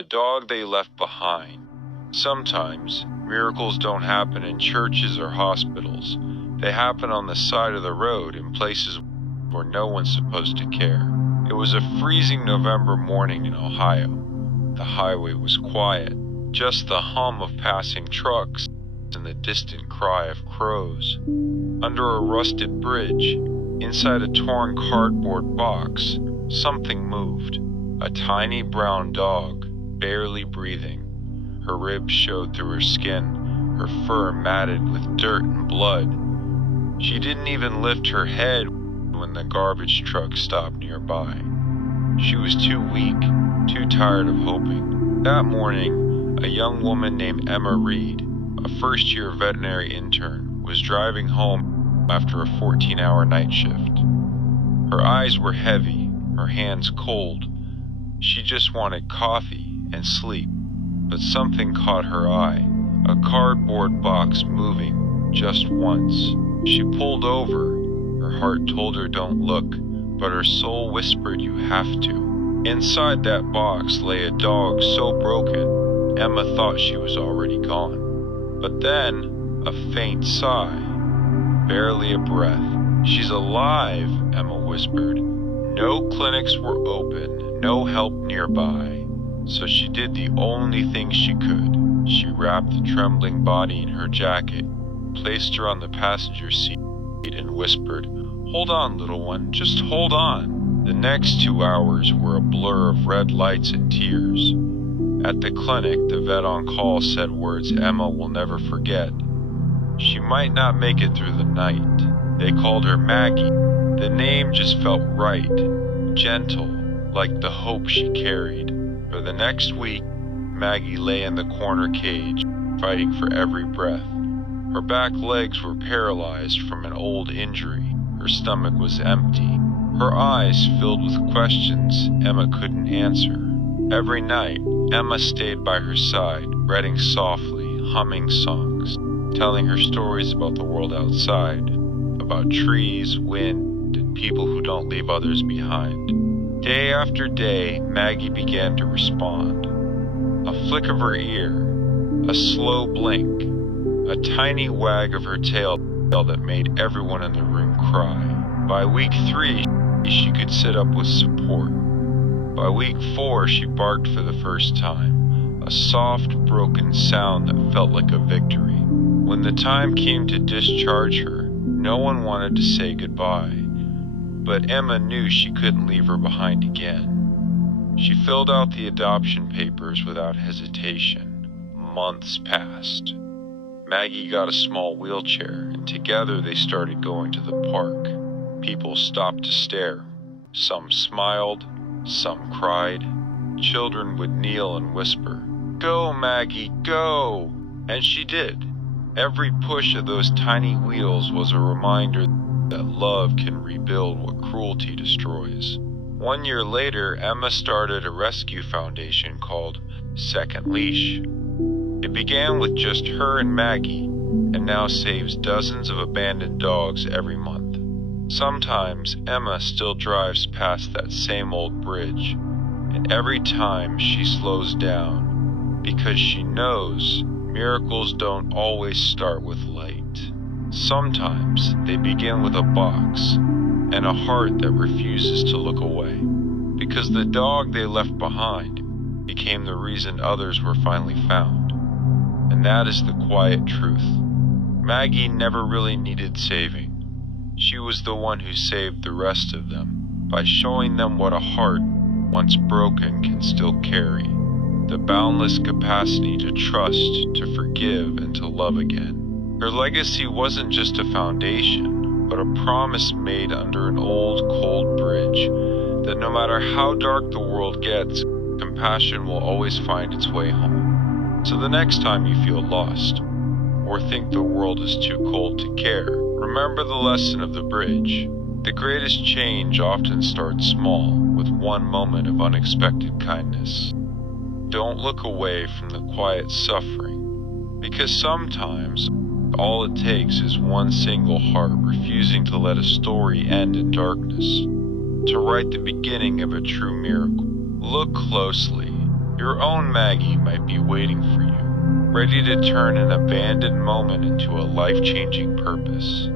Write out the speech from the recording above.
the dog they left behind. Sometimes, miracles don't happen in churches or hospitals. They happen on the side of the road in places where no one's supposed to care. It was a freezing November morning in Ohio. The highway was quiet, just the hum of passing trucks and the distant cry of crows. Under a rusted bridge, inside a torn cardboard box, something moved. A tiny brown dog, barely breathing. Her ribs showed through her skin, her fur matted with dirt and blood. She didn't even lift her head when the garbage truck stopped nearby. She was too weak, too tired of hoping. That morning, a young woman named Emma Reed, a first-year veterinary intern, was driving home after a 14-hour night shift. Her eyes were heavy, her hands cold. She just wanted coffee and sleep. But something caught her eye, a cardboard box moving just once. She pulled over. Her heart told her don't look, but her soul whispered you have to. Inside that box lay a dog so broken, Emma thought she was already gone. But then, a faint sigh, barely a breath. She's alive, Emma whispered. No clinics were open, no help nearby. So she did the only thing she could. She wrapped the trembling body in her jacket, placed her on the passenger seat, and whispered, "Hold on, little one, just hold on." The next 2 hours were a blur of red lights and tears. At the clinic, the vet on call said words Emma will never forget. She might not make it through the night. They called her Maggie. The name just felt right, gentle, like the hope she carried. For the next week, Maggie lay in the corner cage, fighting for every breath. Her back legs were paralyzed from an old injury. Her stomach was empty. Her eyes filled with questions Emma couldn't answer. Every night, Emma stayed by her side, reading softly, humming songs, telling her stories about the world outside, about trees, wind, and people who don't leave others behind. Day after day, Maggie began to respond. A flick of her ear, a slow blink, a tiny wag of her tail that made everyone in the room cry. By week 3, she could sit up with support. By week 4, she barked for the first time, a soft, broken sound that felt like a victory. When the time came to discharge her, no one wanted to say goodbye. But Emma knew she couldn't leave her behind again. She filled out the adoption papers without hesitation. Months passed. Maggie got a small wheelchair, and together they started going to the park. People stopped to stare. Some smiled, some cried. Children would kneel and whisper, "Go, Maggie, go!" And she did. Every push of those tiny wheels was a reminder that love can rebuild what cruelty destroys. 1 year later, Emma started a rescue foundation called Second Leash. It began with just her and Maggie, and now saves dozens of abandoned dogs every month. Sometimes Emma still drives past that same old bridge, and every time she slows down, because she knows miracles don't always start with light. Sometimes they begin with a box and a heart that refuses to look away, because the dog they left behind became the reason others were finally found. And that is the quiet truth. Maggie never really needed saving. She was the one who saved the rest of them by showing them what a heart, once broken, can still carry. The boundless capacity to trust, to forgive, and to love again. Her legacy wasn't just a foundation, but a promise made under an old, cold bridge that no matter how dark the world gets, compassion will always find its way home. So the next time you feel lost, or think the world is too cold to care, remember the lesson of the bridge. The greatest change often starts small, with one moment of unexpected kindness. Don't look away from the quiet suffering, because sometimes all it takes is one single heart refusing to let a story end in darkness, to write the beginning of a true miracle. Look closely, Your own Maggie might be waiting for you, ready to turn an abandoned moment into a life-changing purpose.